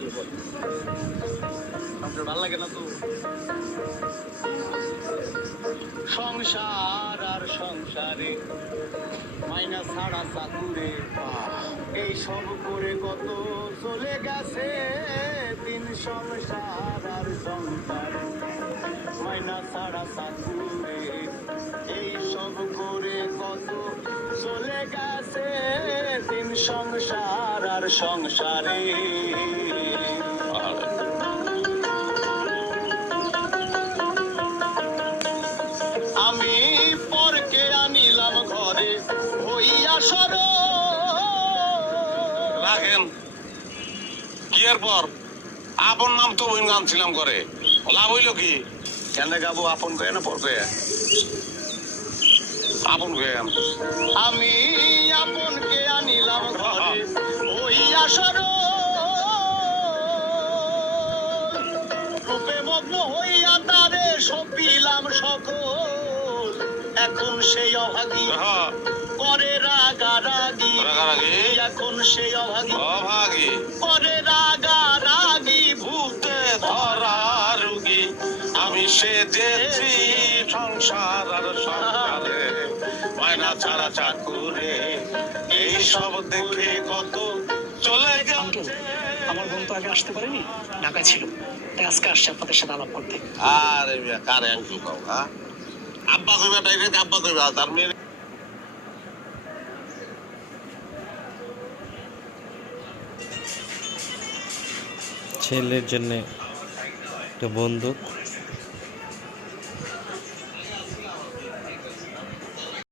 তাহলে বল সংসার ভালো লাগে না তো? সংসার আর সংসারে মাইনা ছাড়া চাকুরে এই সব করে কত চলে গেছে দিন। সংসার আর সংসার মাইনা ছাড়া চাকুরে এই সব করে কত চলে গেছে দিন। সংসার আর সংসারে আমি পরকে আনিলাম ঘরে হইয়া সর। রাখেন কি এর পর আপন নাম তো ওই নাম ছিলাম করে লাভ হইল কি? কেন গাবো আপন কয়ে না পর কয়ে? আপন কয়ে আমি আপনকে আনিলাম ঘরে হইয়া সর। রূপে মগ্ন হইয়া তারে সপিলাম সকল। এখন সেই অভাগী করে রাগারাগি। এখন সেই অভাগী অভাগী করে রাগারাগি। ভূতে ধরা রুগী আমি সেজেছি সংসার আর সংসারে মায়না ছাড়া চাকুরে এই সব দেখে কত চলে গেছে। আমার বোন তো আগে আসতে পারেনি, ঢাকা ছিল, তাই আজকে আসছে আপনাদের সাথে আলাপ করতে। আরে কারে আঙ্কেল কাও হ্যাঁ আব্বা কইবা ডাইরেক্ট আব্বা কইবা তার মেয়ে ছেলের জন্য একটা বন্দুক।